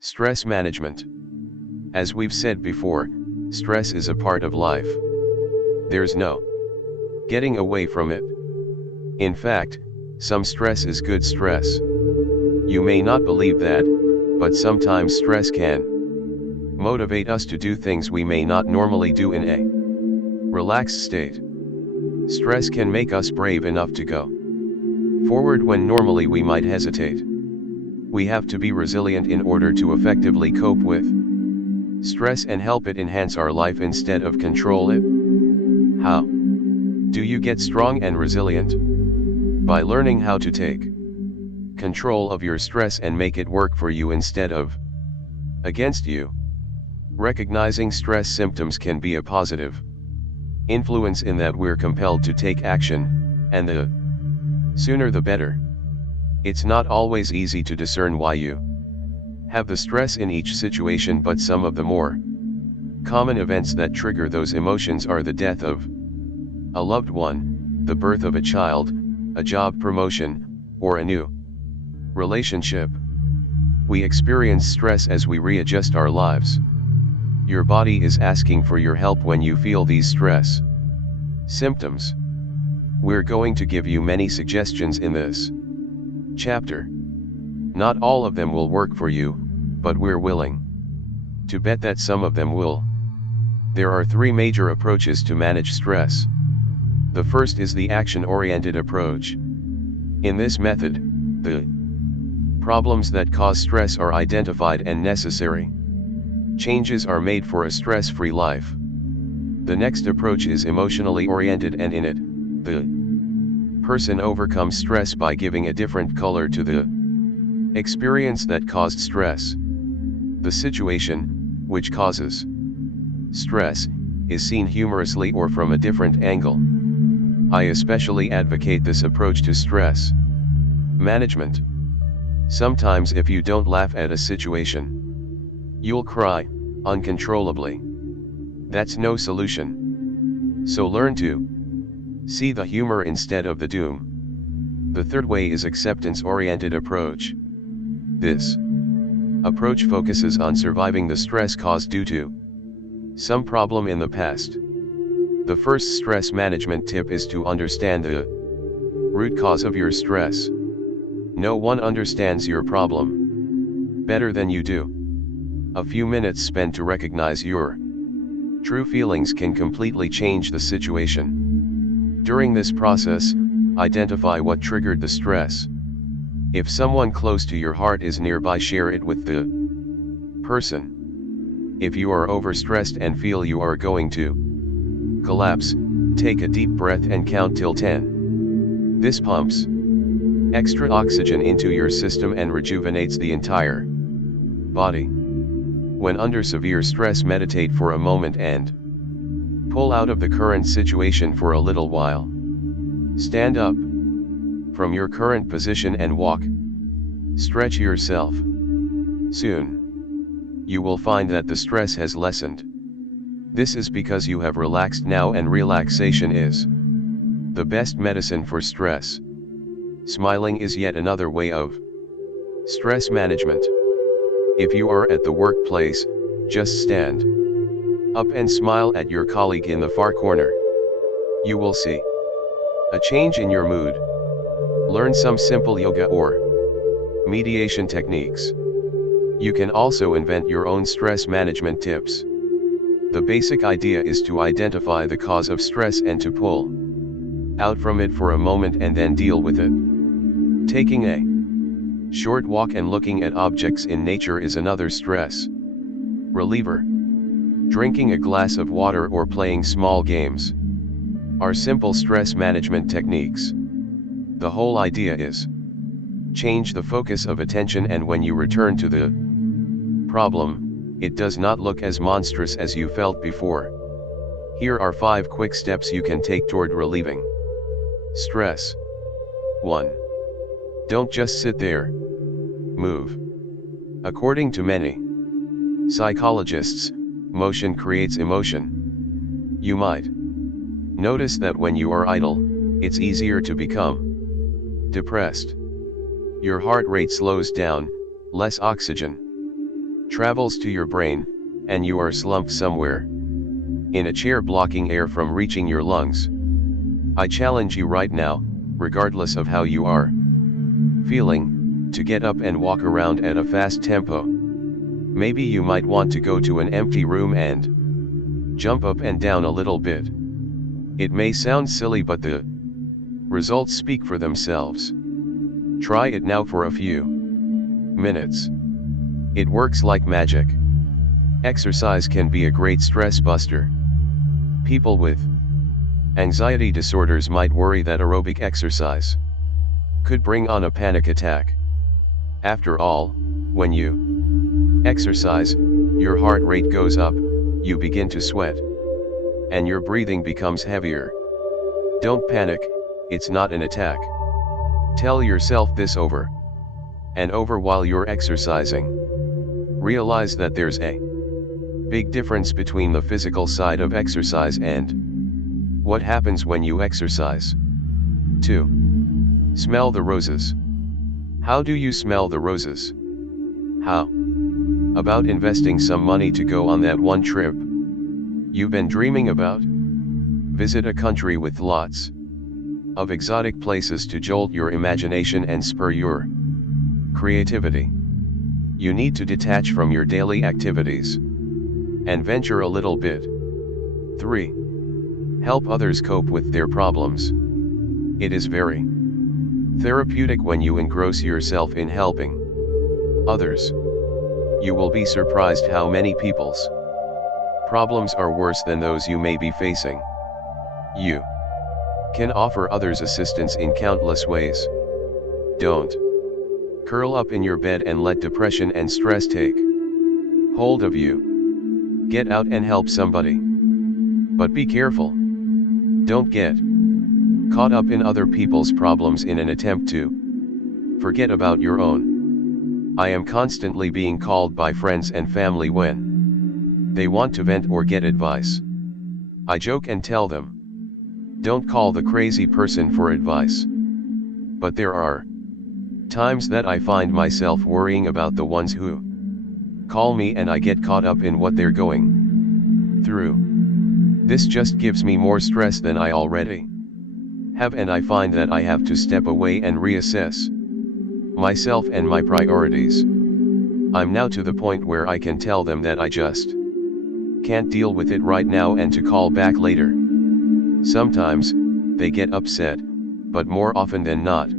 Stress management. As we've said before, stress is a part of life. There's no getting away from it. In fact, some stress is good stress. You may not believe that, but sometimes stress can motivate us to do things we may not normally do in a relaxed state. Stress can make us brave enough to go forward when normally we might hesitate. We have to be resilient in order to effectively cope with stress and help it enhance our life instead of control it. How do you get strong and resilient? By learning how to take control of your stress and make it work for you instead of against you. Recognizing stress symptoms can be a positive influence in that we're compelled to take action, and the sooner the better. It's not always easy to discern why you have the stress in each situation, but some of the more common events that trigger those emotions are the death of a loved one, the birth of a child, a job promotion, or a new relationship. We experience stress as we readjust our lives. Your body is asking for your help when you feel these stress symptoms. We're going to give you many suggestions in this chapter. Not all of them will work for you, but we're willing to bet that some of them will. There are three major approaches to manage stress. The first is the action-oriented approach. In this method, the problems that cause stress are identified and necessary changes are made for a stress-free life. The next approach is emotionally oriented, and in it, the person overcomes stress by giving a different color to the experience that caused stress. The situation, which causes stress, is seen humorously or from a different angle. I especially advocate this approach to stress management. Sometimes if you don't laugh at a situation, you'll cry uncontrollably. That's no solution. So learn to see the humor instead of the doom. The third way is acceptance-oriented approach. This approach focuses on surviving the stress caused due to some problem in the past. The first stress management tip is to understand the root cause of your stress. No one understands your problem better than you do. A few minutes spent to recognize your true feelings can completely change the situation. During this process, identify what triggered the stress. If someone close to your heart is nearby, share it with the person. If you are overstressed and feel you are going to collapse, take a deep breath and count till 10. This pumps extra oxygen into your system and rejuvenates the entire body. When under severe stress, meditate for a moment and pull out of the current situation for a little while. Stand up from your current position and walk. Stretch yourself. Soon, you will find that the stress has lessened. This is because you have relaxed now, and relaxation is the best medicine for stress. Smiling is yet another way of stress management. If you are at the workplace, just stand up and smile at your colleague in the far corner. You will see a change in your mood. Learn some simple yoga or meditation techniques. You can also invent your own stress management tips. The basic idea is to identify the cause of stress and to pull out from it for a moment and then deal with it. Taking a short walk and looking at objects in nature is another stress reliever. Drinking a glass of water or playing small games are simple stress management techniques. The whole idea is change the focus of attention, and when you return to the problem, it does not look as monstrous as you felt before. Here are 5 quick steps you can take toward relieving stress. 1. Don't just sit there. Move. According to many psychologists, motion creates emotion. You might notice that when you are idle, it's easier to become depressed. Your heart rate slows down, less oxygen travels to your brain, and you are slumped somewhere in a chair blocking air from reaching your lungs. I challenge you right now, regardless of how you are feeling, to get up and walk around at a fast tempo. Maybe you might want to go to an empty room and jump up and down a little bit. It may sound silly, but the results speak for themselves. Try it now for a few minutes. It works like magic. Exercise can be a great stress buster. People with anxiety disorders might worry that aerobic exercise could bring on a panic attack. After all, when you exercise, your heart rate goes up, you begin to sweat, and your breathing becomes heavier. Don't panic, it's not an attack. Tell yourself this over and over while you're exercising. Realize that there's a big difference between the physical side of exercise and what happens when you exercise. 2. Smell the roses. How do you smell the roses? How about investing some money to go on that one trip you've been dreaming about? Visit a country with lots of exotic places to jolt your imagination and spur your creativity. You need to detach from your daily activities and venture a little bit. 3. Help others cope with their problems. It is very therapeutic when you engross yourself in helping others. You will be surprised how many people's problems are worse than those you may be facing. You can offer others assistance in countless ways. Don't curl up in your bed and let depression and stress take hold of you. Get out and help somebody. But be careful. Don't get caught up in other people's problems in an attempt to forget about your own. I am constantly being called by friends and family when they want to vent or get advice. I joke and tell them, don't call the crazy person for advice. But there are times that I find myself worrying about the ones who call me, and I get caught up in what they're going through. This just gives me more stress than I already have, and I find that I have to step away and reassess myself and my priorities. I'm now to the point where I can tell them that I just can't deal with it right now and to call back later. Sometimes they get upset, but more often than not,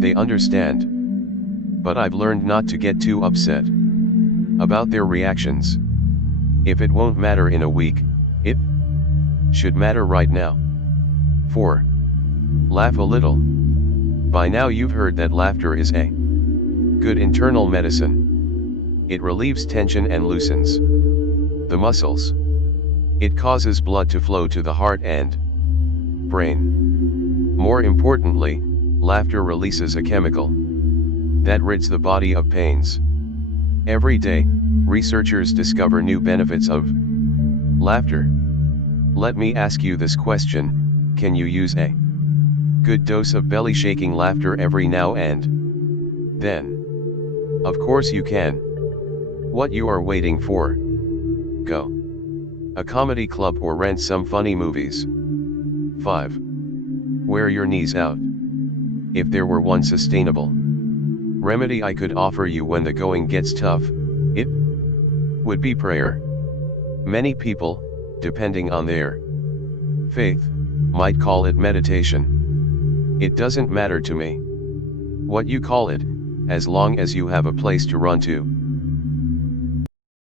they understand. But I've learned not to get too upset about their reactions. If it won't matter in a week, it should matter right now. 4. Laugh a little. By now you've heard that laughter is a good internal medicine. It relieves tension and loosens the muscles. It causes blood to flow to the heart and brain. More importantly, laughter releases a chemical that rids the body of pains. Every day, researchers discover new benefits of laughter. Let me ask you this question: can you use a good dose of belly-shaking laughter every now and then? Of course you can. What you are waiting for? Go a comedy club or rent some funny movies. 5. Wear your knees out. If there were one sustainable remedy I could offer you when the going gets tough, it would be prayer. Many people, depending on their faith, might call it meditation. It doesn't matter to me what you call it, as long as you have a place to run to.